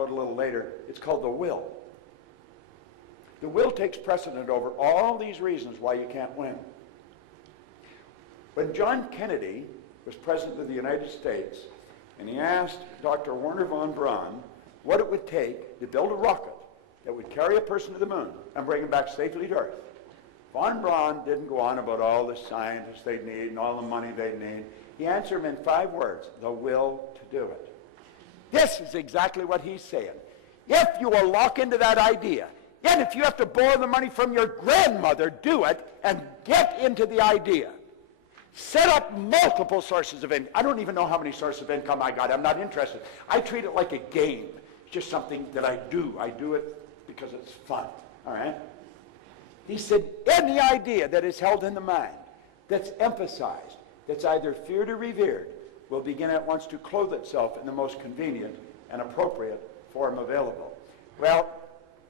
about a little later. It's called the will. The will takes precedent over all these reasons why you can't win. When John Kennedy was President of the United States, and he asked Dr. Wernher von Braun what it would take to build a rocket that would carry a person to the moon and bring him back safely to Earth. Von Braun didn't go on about all the scientists they'd need and all the money they'd need. He answered him in 5 words: the will to do it. This is exactly what he's saying. If you will lock into that idea, and if you have to borrow the money from your grandmother, do it and get into the idea. Set up multiple sources of income. I don't even know how many sources of income I got. I'm not interested. I treat it like a game. It's just something that I do. I do it because it's fun. All right? He said, any idea that is held in the mind, that's emphasized, that's either feared or revered, will begin at once to clothe itself in the most convenient and appropriate form available. Well,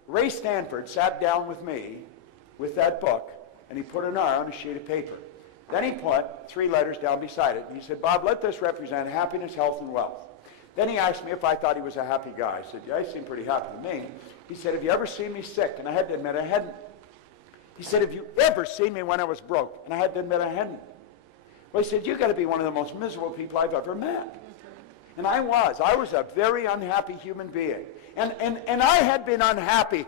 Ray Stanford sat down with me with that book, and he put an R on a sheet of paper. Then he put 3 letters down beside it, and he said, Bob, let this represent happiness, health, and wealth. Then he asked me if I thought he was a happy guy. I said, yeah, he seemed pretty happy to me. He said, have you ever seen me sick? And I had to admit I hadn't. He said, have you ever seen me when I was broke? And I had to admit I hadn't. Well, he said, you've got to be one of the most miserable people I've ever met. And I was. I was a very unhappy human being. And I had been unhappy,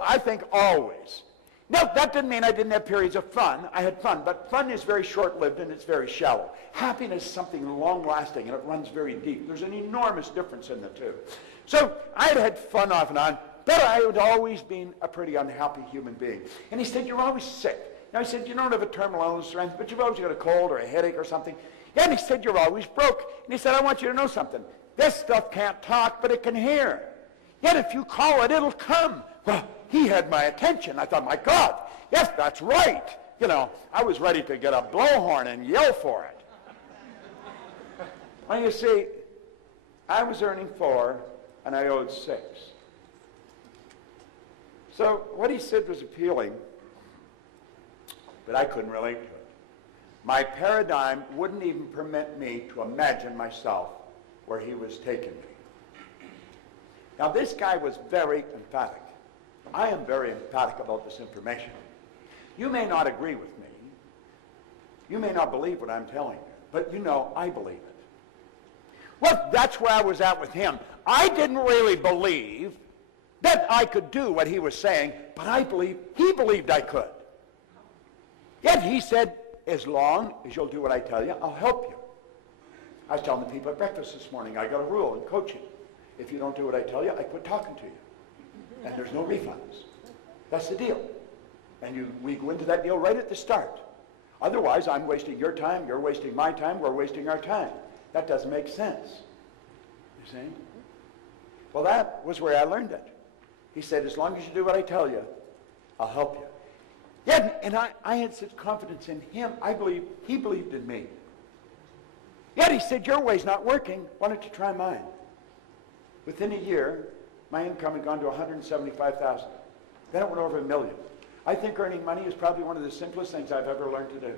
I think always. No, that didn't mean I didn't have periods of fun. I had fun, but fun is very short-lived and it's very shallow. Happiness is something long-lasting and it runs very deep. There's an enormous difference in the two. So I had fun off and on, but I had always been a pretty unhappy human being. And he said, you're always sick. Now he said, you don't have a terminal illness or anything, but you've always got a cold or a headache or something. Yeah, and he said, you're always broke. And he said, I want you to know something. This stuff can't talk, but it can hear. Yet if you call it, it'll come. Well, he had my attention. I thought, my God, yes, that's right. You know, I was ready to get a blowhorn and yell for it. Well, you see, I was earning 4 and I owed 6. So what he said was appealing, but I couldn't relate to it. My paradigm wouldn't even permit me to imagine myself where he was taking me. Now, this guy was very emphatic. I am very emphatic about this information. You may not agree with me. You may not believe what I'm telling you, but you know I believe it. Well, that's where I was at with him. I didn't really believe that I could do what he was saying, but I believe he believed I could. Yet he said, as long as you'll do what I tell you, I'll help you. I was telling the people at breakfast this morning, I got a rule in coaching. If you don't do what I tell you, I quit talking to you. And there's no refunds. That's the deal. And we go into that deal right at the start. Otherwise, I'm wasting your time, you're wasting my time, we're wasting our time. That doesn't make sense. You see? Well, that was where I learned it. He said, as long as you do what I tell you, I'll help you. Yeah, and I had such confidence in him. I believe he believed in me. Yet he said, your way's not working. Why don't you try mine? Within a year, my income had gone to $175,000. Then it went over $1 million. I think earning money is probably one of the simplest things I've ever learned to do.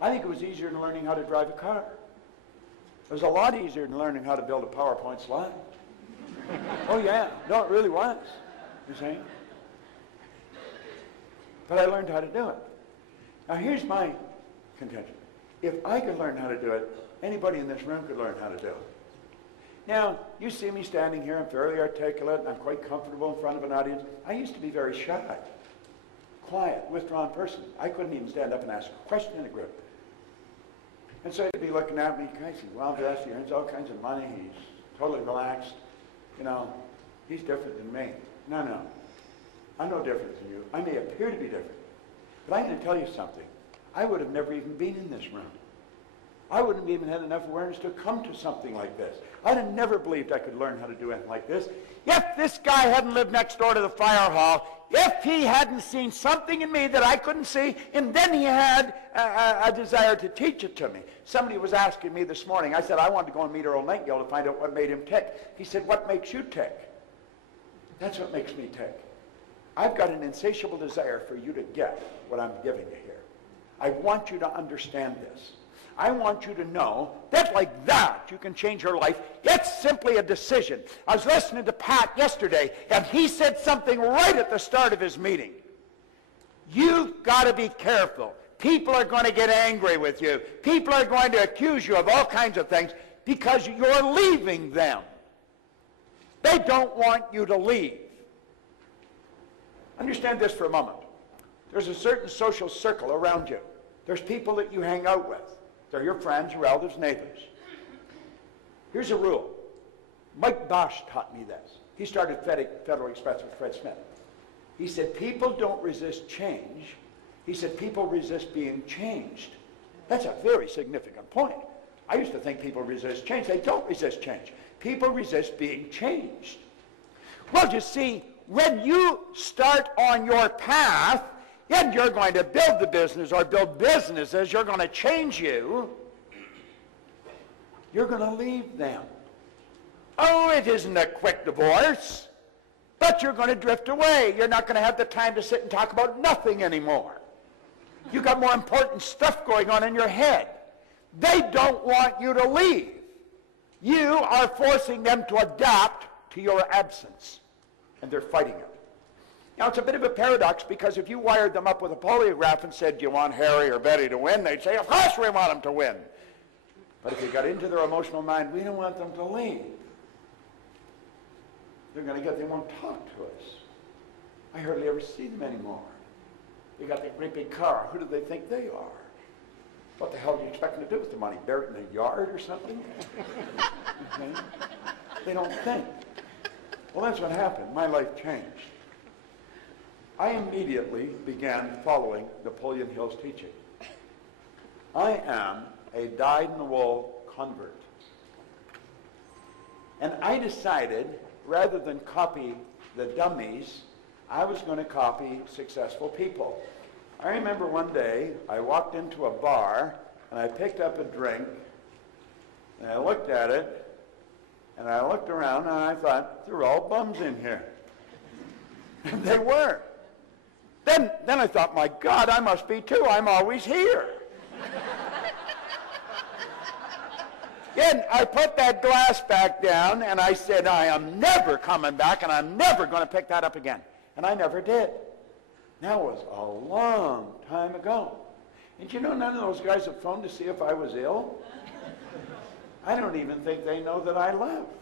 I think it was easier than learning how to drive a car. It was a lot easier than learning how to build a PowerPoint slide. Oh yeah, no, it really was. You see? But I learned how to do it. Now here's my contention. If I could learn how to do it, anybody in this room could learn how to do it. Now, you see me standing here, I'm fairly articulate, and I'm quite comfortable in front of an audience. I used to be very shy, quiet, withdrawn person. I couldn't even stand up and ask a question in a group. And so he'd be looking at me, he's well-dressed, he earns all kinds of money, he's totally relaxed. You know, he's different than me. No, I'm no different than you. I may appear to be different. But I'm going to tell you something. I would have never even been in this room. I wouldn't have even had enough awareness to come to something like this. I'd have never believed I could learn how to do anything like this. If this guy hadn't lived next door to the fire hall, if he hadn't seen something in me that I couldn't see, and then he had a desire to teach it to me. Somebody was asking me this morning, I said, I wanted to go and meet Earl Nightingale to find out what made him tick. He said, what makes you tick? That's what makes me tick. I've got an insatiable desire for you to get what I'm giving you here. I want you to understand this. I want you to know that like that you can change your life. It's simply a decision. I was listening to Pat yesterday, and he said something right at the start of his meeting. You've got to be careful. People are going to get angry with you. People are going to accuse you of all kinds of things because you're leaving them. They don't want you to leave. Understand this for a moment. There's a certain social circle around you. There's people that you hang out with. They're your friends, your relatives, neighbors. Here's a rule. Mike Bosch taught me this. He started Federal Express with Fred Smith. He said, people don't resist change. He said, people resist being changed. That's a very significant point. I used to think people resist change. They don't resist change. People resist being changed. Well, you see, when you start on your path, and you're going to build the business or build businesses, you're going to change you, you're going to leave them. Oh, it isn't a quick divorce, but you're going to drift away. You're not going to have the time to sit and talk about nothing anymore. You've got more important stuff going on in your head. They don't want you to leave. You are forcing them to adapt to your absence, and they're fighting it. Now, it's a bit of a paradox because if you wired them up with a polygraph and said, do you want Harry or Betty to win? They'd say, of course we want them to win. But if you got into their emotional mind, we don't want them to leave. They won't talk to us. I hardly ever see them anymore. They got that great big car. Who do they think they are? What the hell do you expect them to do with the money? Bury it in a yard or something? Okay? They don't think. Well, that's what happened. My life changed. I immediately began following Napoleon Hill's teaching. I am a dyed-in-the-wool convert. And I decided, rather than copy the dummies, I was going to copy successful people. I remember one day, I walked into a bar, and I picked up a drink, and I looked at it, and I looked around, and I thought, they're all bums in here. And they were. Then I thought, my God, I must be too. I'm always here. Then I put that glass back down, and I said, I am never coming back, and I'm never going to pick that up again. And I never did. That was a long time ago. And you know, none of those guys have phoned to see if I was ill. I don't even think they know that I left.